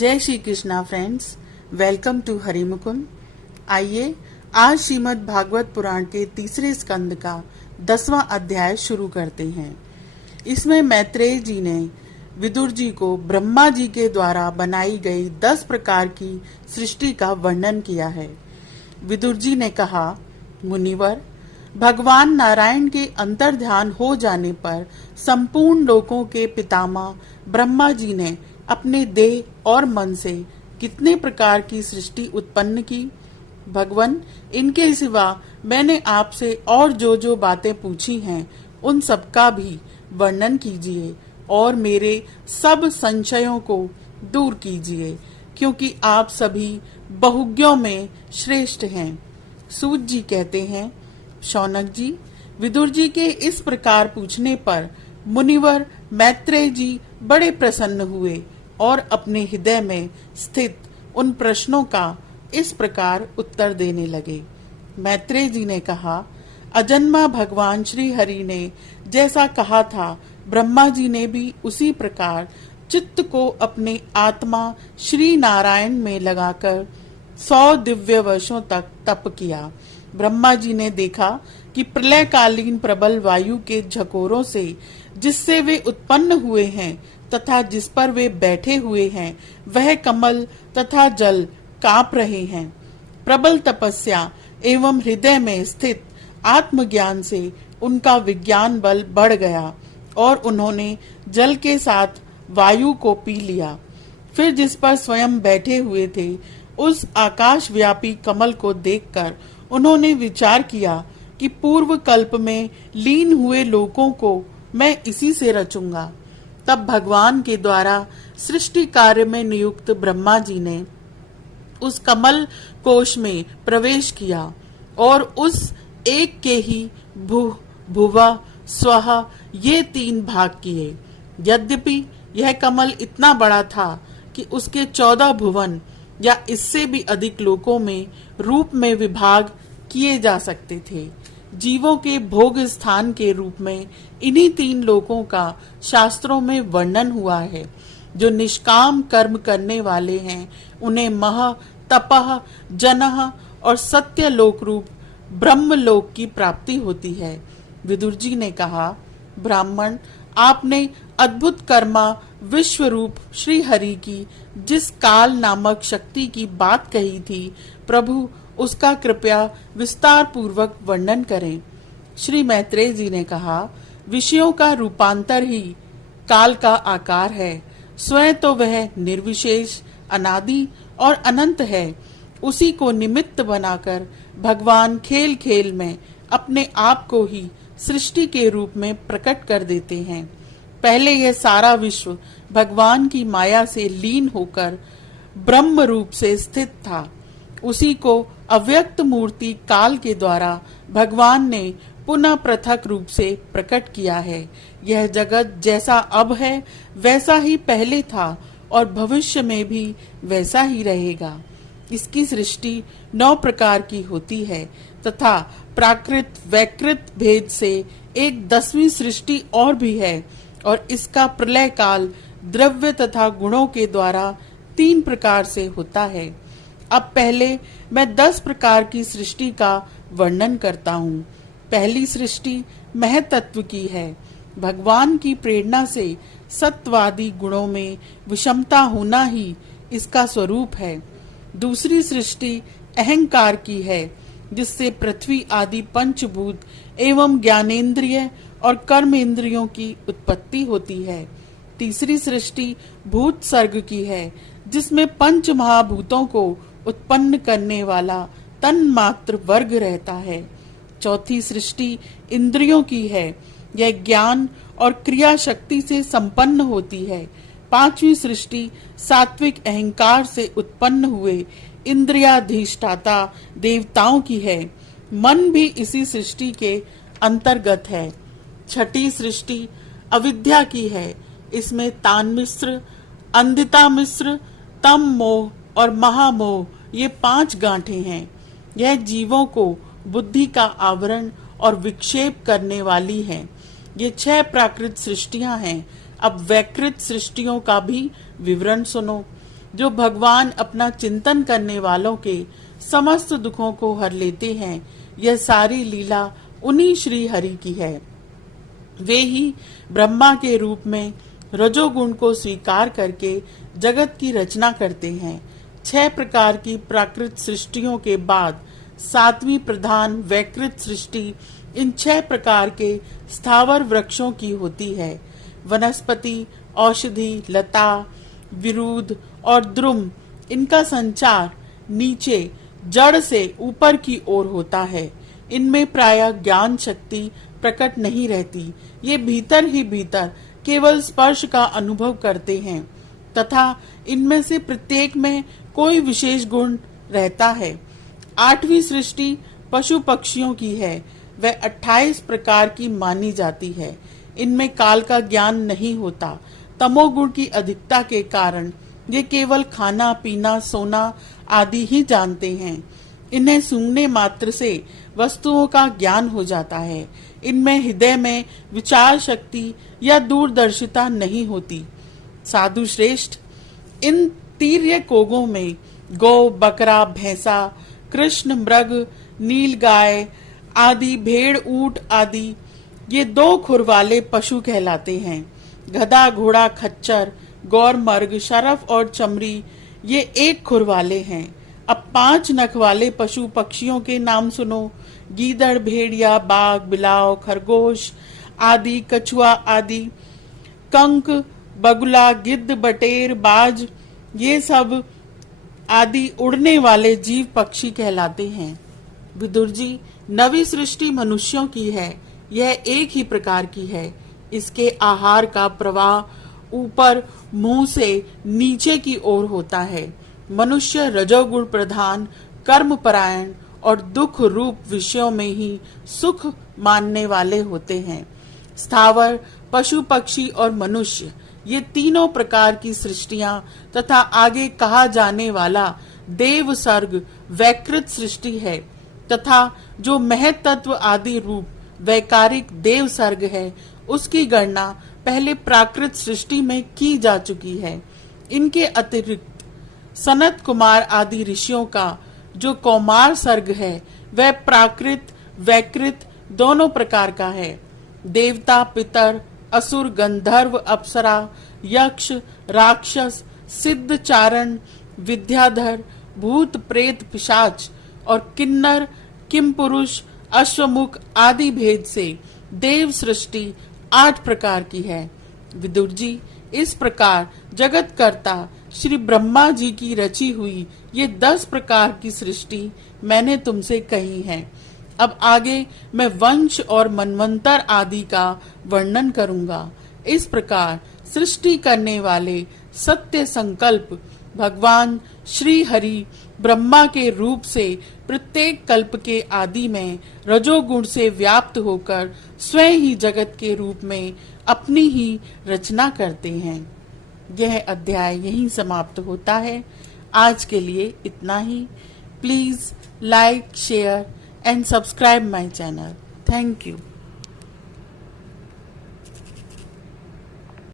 जय Shri Krishna friends, welcome to Harimukund. आइए आज श्रीमद् भागवत पुराण के तीसरे स्कंद का 10वां अध्याय शुरू करते हैं। इसमें मैत्रेय जी ने विदुर जी को ब्रह्मा जी के द्वारा बनाई गई 10 प्रकार की सृष्टि का वर्णन किया है। विदुर जी ने कहा, मुनिवर, भगवान नारायण के अंतर्ध्यान हो जाने पर संपूर्ण लोकों के पितामह ब्रह्मा जी ने अपने देह और मन से कितने प्रकार की सृष्टि उत्पन्न की। भगवान, इनके सिवा मैंने आपसे और जो बातें पूछी हैं उन सब का भी वर्णन कीजिए और मेरे सब संशयों को दूर कीजिए, क्योंकि आप सभी बहुज्ञों में श्रेष्ठ हैं। सूत जी कहते हैं, शौनक जी, विदुर जी के इस प्रकार पूछने पर मुनिवर मैत्रेय जी बड़े प्रसन्न हुए और अपने हृदय में स्थित उन प्रश्नों का इस प्रकार उत्तर देने लगे। मैत्रेय जी ने कहा, अजन्मा भगवान श्री हरि ने जैसा कहा था, ब्रह्मा जी ने भी उसी प्रकार चित्त को अपने आत्मा श्री नारायण में लगाकर 100 दिव्य वर्षों तक तप किया। ब्रह्मा जी ने देखा कि प्रलयकालीन प्रबल वायु के झकोरों से जिससे वे उत्पन्न हुए हैं तथा जिस पर वे बैठे हुए हैं वह कमल तथा जल कांप रहे हैं। प्रबल तपस्या एवं हृदय में स्थित आत्मज्ञान से उनका विज्ञान बल बढ़ गया और उन्होंने जल के साथ वायु को पी लिया। फिर जिस पर स्वयं बैठे हुए थे उस आकाश व्यापी कमल को देखकर उन्होंने विचार किया कि पूर्व कल्प में लीन हुए लोकों को मैं इसी से रचूंगा। तब भगवान के द्वारा सृष्टि कार्य में नियुक्त ब्रह्मा जी ने उस कमल कोश में प्रवेश किया और उस एक के ही भुः भुवः स्वः ये 3 भाग किए। यद्यपि यह कमल इतना बड़ा था कि उसके 14 भुवन या इससे भी अधिक लोकों में रूप में विभाग किए जा सकते थे। जीवों के भोग स्थान के रूप में इन्हीं 3 लोकों का शास्त्रों में वर्णन हुआ है। जो निष्काम कर्म करने वाले हैं उन्हें मह, तपः, जनः और सत्य लोक रूप ब्रह्म लोक की प्राप्ति होती है। विदुर जी ने कहा, ब्राह्मण, आपने अद्भुत कर्मा विश्व रूप श्री हरि की जिस काल नामक शक्ति की बात कही थी, प्रभु उसका कृपया विस्तार पूर्वक वर्णन करें। श्री मैत्रेय जी ने कहा, विषयों का रूपांतर ही काल का आकार है। स्वयं तो वह निर्विशेष, अनादि और अनंत है। उसी को निमित्त बनाकर भगवान खेल खेल में अपने आप को ही सृष्टि के रूप में प्रकट कर देते हैं। पहले यह सारा विश्व भगवान की माया से लीन होकर ब्रह्म रूप से स्थित था। उसी को अव्यक्त मूर्ति काल के द्वारा भगवान ने पुनः पृथक रूप से प्रकट किया है। यह जगत जैसा अब है वैसा ही पहले था और भविष्य में भी वैसा ही रहेगा। इसकी सृष्टि 9 प्रकार की होती है तथा प्राकृत वैकृत भेद से एक 10वीं सृष्टि और भी है और इसका प्रलय काल द्रव्य तथा गुणों के द्वारा 3 प्रकार से होता है। अब पहले मैं 10 प्रकार की सृष्टि का वर्णन करता हूँ। पहली सृष्टि महतत्व की है। भगवान की प्रेरणा से सत्वादी गुणों में विषमता होना ही इसका स्वरूप है। दूसरी सृष्टि अहंकार की है, जिससे पृथ्वी आदि पंचभूत एवं ज्ञानेंद्रिय और कर्मेंद्रियों की उत्पत्ति होती है। तीसरी सृष्टि भूत सर्ग की है, जिसमें पंच महाभूतों को उत्पन्न करने वाला तन्मात्र वर्ग रहता है। चौथी सृष्टि इंद्रियों की है। यह ज्ञान और क्रिया शक्ति से संपन्न होती है। पांचवी सृष्टि सात्विक अहंकार से उत्पन्न हुए इंद्रियाधीष्ठाता देवताओं की है। मन भी इसी सृष्टि के अंतर्गत है। छठी सृष्टि अविद्या की है। इसमें तान मिश्र, अंधिता मिश्र, तम मोह और महामोह ये 5 गांठें हैं। यह जीवों को बुद्धि का आवरण और विक्षेप करने वाली है। ये 6 प्राकृत सृष्टियां हैं। अब वैकृत सृष्टियों का भी विवरण सुनो। जो भगवान अपना चिंतन करने वालों के समस्त दुखों को हर लेते हैं, यह सारी लीला उन्हीं श्री हरि की है। वे ही ब्रह्मा के रूप में रजोगुण को स्वीकार करके जगत की रचना करते हैं। 6 प्रकार की प्राकृत सृष्टियों के बाद 7वीं प्रधान वैकृत सृष्टि इन 6 प्रकार के स्थावर वृक्षों की होती है। वनस्पति, औषधि, लता, विरुद्ध और द्रुम, इनका संचार नीचे जड़ से ऊपर की ओर होता है। इनमें प्रायः ज्ञान शक्ति प्रकट नहीं रहती। ये भीतर ही भीतर केवल स्पर्श का अनुभव करते हैं तथा इनमें से प्रत्येक में कोई विशेष गुण रहता है। 8वीं सृष्टि पशु पक्षियों की है। वह 28 प्रकार की मानी जाती है। इनमें काल का ज्ञान नहीं होता। तमोगुण की अधिकता के कारण ये केवल खाना पीना सोना आदि ही जानते हैं। इन्हें सूंघने मात्र से वस्तुओं का ज्ञान हो जाता है। इनमें हृदय में विचार शक्ति या दूरदर्शिता नहीं होती। साधु श्रेष्ठ, इन तीर्य कोगों में गौ, बकरा, भैंसा, कृष्ण मृग, नील गाय आदि, भेड़, ऊंट आदि ये 2 खुर वाले पशु कहलाते हैं। गधा, घोड़ा, खच्चर, गौर, मर्ग, शरफ और चमरी ये 1 खुर वाले हैं। अब 5 नख वाले पशु पक्षियों के नाम सुनो। गीदड़, भेड़िया, बाघ, बिलाव, खरगोश आदि, कछुआ आदि, कंक, बगुला, गिद्ध, बटेर, बाज ये सब आदि उड़ने वाले जीव पक्षी कहलाते हैं। विदुर जी, 9वीं सृष्टि मनुष्यों की है। यह एक ही प्रकार की है। इसके आहार का प्रवाह ऊपर मुंह से नीचे की ओर होता है। मनुष्य रजोगुण प्रधान, कर्म परायण और दुख रूप विषयों में ही सुख मानने वाले होते हैं। स्थावर, पशु पक्षी और मनुष्य ये तीनों प्रकार की सृष्टियां तथा आगे कहा जाने वाला देव सर्ग वैकृत सृष्टि है तथा जो महत तत्व आदि रूप वैकारिक देव सर्ग है उसकी गणना पहले प्राकृत सृष्टि में की जा चुकी है। इनके अतिरिक्त सनत कुमार आदि ऋषियों का जो कौमार सर्ग है वह प्राकृत वैकृत दोनों प्रकार का है। देवता, पितर, असुर, गंधर्व, अप्सरा, यक्ष, राक्षस, सिद्ध, चारण, विद्याधर, भूत, प्रेत, पिशाच और किन्नर, किमपुरुष, अश्वमुख आदि भेद से देव सृष्टि 8 प्रकार की है। विदुर जी, इस प्रकार जगत कर्ता श्री ब्रह्मा जी की रची हुई ये 10 प्रकार की सृष्टि मैंने तुमसे कही है। अब आगे मैं वंश और मनवंतर आदि का वर्णन करूंगा। इस प्रकार सृष्टि करने वाले सत्य संकल्प भगवान श्री हरि ब्रह्मा के रूप से प्रत्येक कल्प के आदि में रजोगुण से व्याप्त होकर स्वयं ही जगत के रूप में अपनी ही रचना करते हैं। यह अध्याय यहीं समाप्त होता है। आज के लिए इतना ही। Please like, share and subscribe my channel. Thank you.